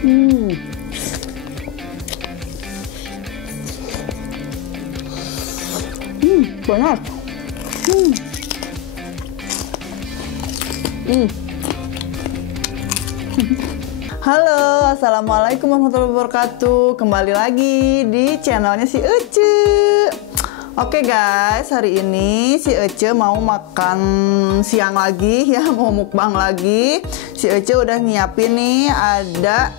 Hmm. Banyak. Halo, assalamualaikum warahmatullahi wabarakatuh. Kembali lagi di channelnya si Ece. Oke guys, hari ini si Ece mau makan siang lagi ya, mau mukbang lagi. Si Ece udah nyiapin nih, ada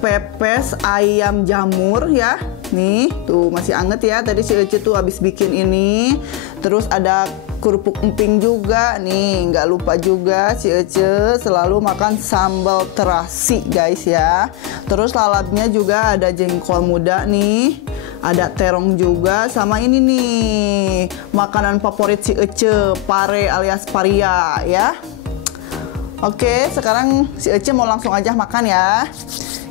pepes ayam jamur ya. Nih, tuh masih anget ya. Tadi si Ece tuh habis bikin ini. Terus ada kerupuk emping juga nih. Nggak lupa juga si Ece selalu makan sambal terasi guys ya. Terus lalapnya juga ada jengkol muda nih. Ada terong juga sama ini nih. Makanan favorit si Ece, pare alias paria ya. Oke, sekarang si Ece mau langsung aja makan ya.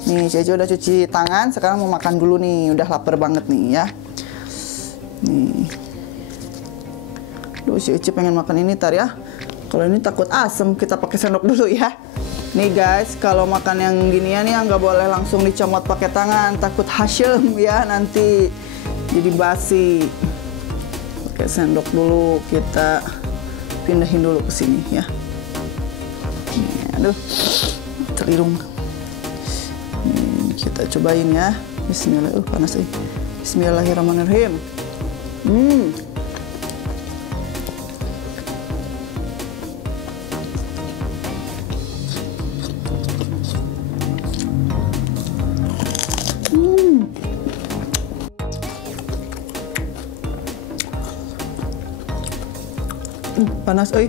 Nih, si Ece udah cuci tangan, sekarang mau makan dulu nih. Udah lapar banget nih ya. Nih. Duh, si Ece pengen makan ini tar ya. Kalau ini takut asem, kita pakai sendok dulu ya. Nih guys, kalau makan yang ginian ya nggak boleh langsung dicomot pakai tangan, takut hasyem ya nanti jadi basi. Pakai sendok dulu, kita pindahin dulu ke sini ya. Nih, aduh, terlirung. Nih, kita cobain ya. Bismillah, panas sih. Bismillahirrahmanirrahim. Panas, oi.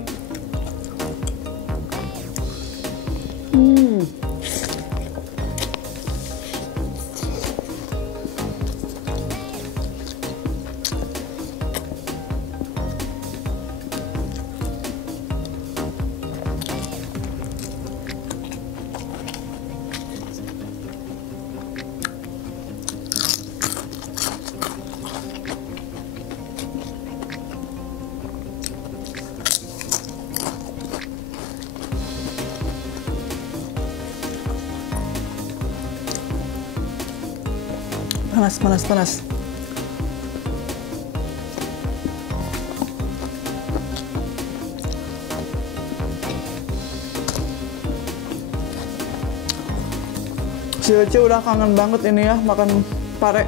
Panas. Si Ece udah kangen banget ini ya, makan pare.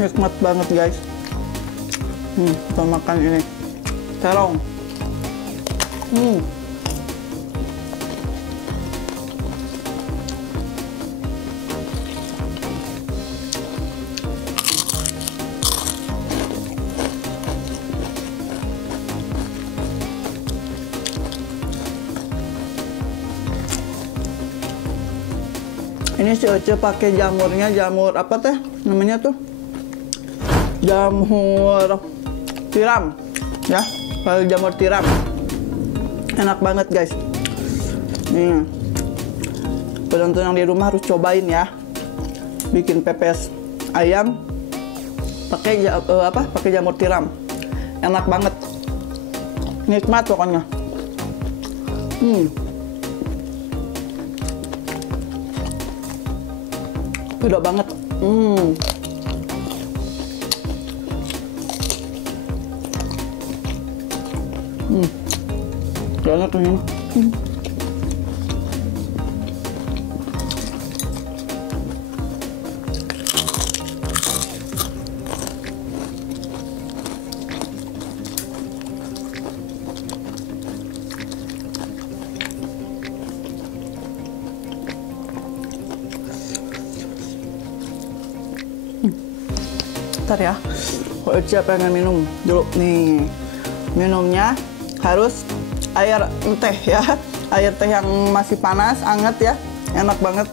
Nikmat banget guys. Kita makan ini terong. Ini si Ece pakai jamurnya, jamur apa teh namanya tuh? Jamur tiram ya, kalau jamur tiram enak banget guys. Nih, penonton yang di rumah harus cobain ya, bikin pepes ayam pakai pakai jamur tiram, enak banget, nikmat pokoknya. Beda banget. Banget ini. Bentar ya. Ece pengen minum dulu nih. Minumnya harus air teh ya, air teh yang masih panas, anget ya, enak banget.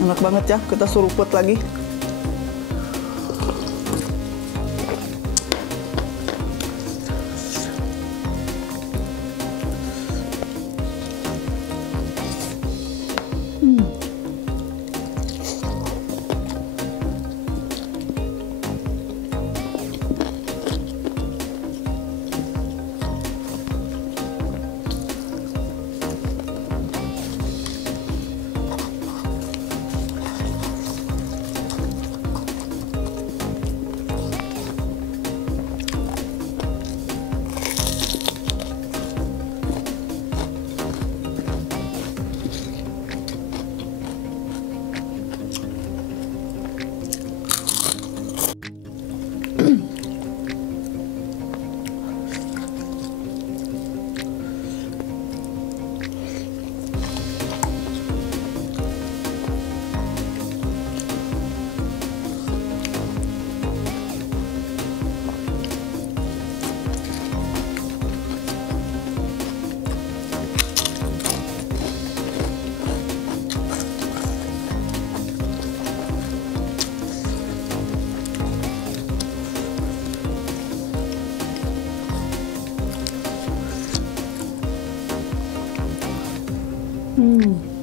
Enak banget ya, kita seruput lagi.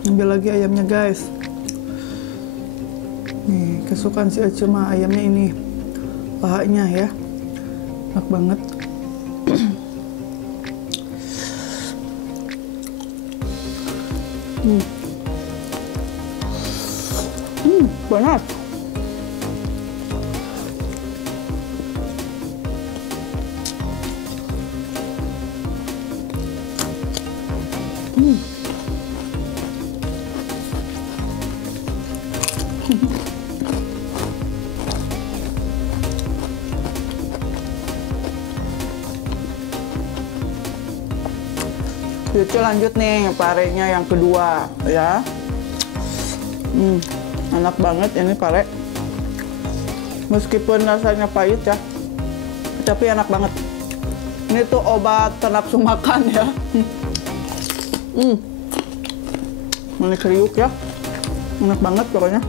Ambil lagi ayamnya guys. Nih kesukaan si Ece mah ayamnya ini, pahanya ya, enak banget. Banyak. Itu lanjut nih parenya yang kedua ya. Enak banget ini pare. Meskipun rasanya pahit ya, tapi enak banget. Ini tuh obat nafsu makan ya. Ini kriuk ya, enak banget pokoknya.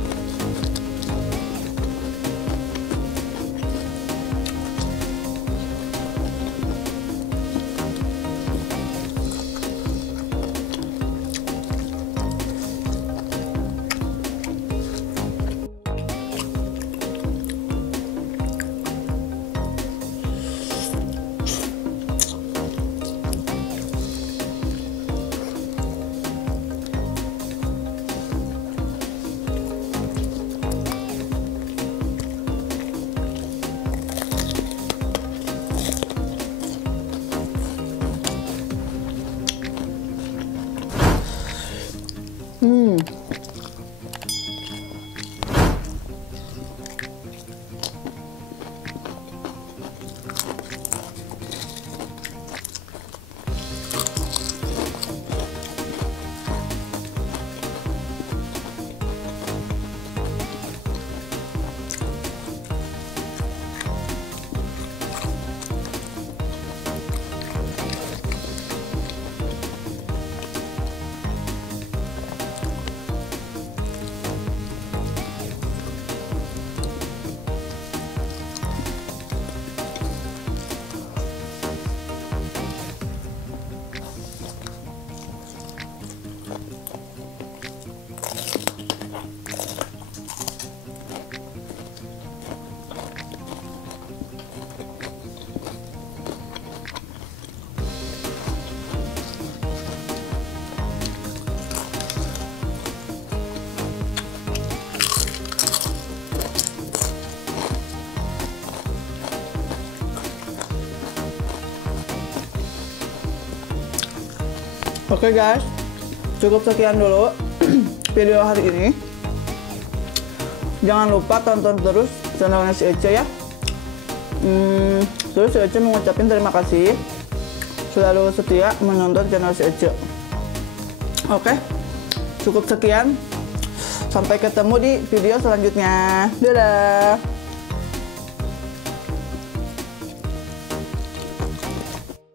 Oke guys, cukup sekian dulu video hari ini. Jangan lupa tonton terus channelnya si Ece ya. Terus si Ece mengucapkan terima kasih selalu setia menonton channel si Ece. Oke, cukup sekian. Sampai ketemu di video selanjutnya. Dadah.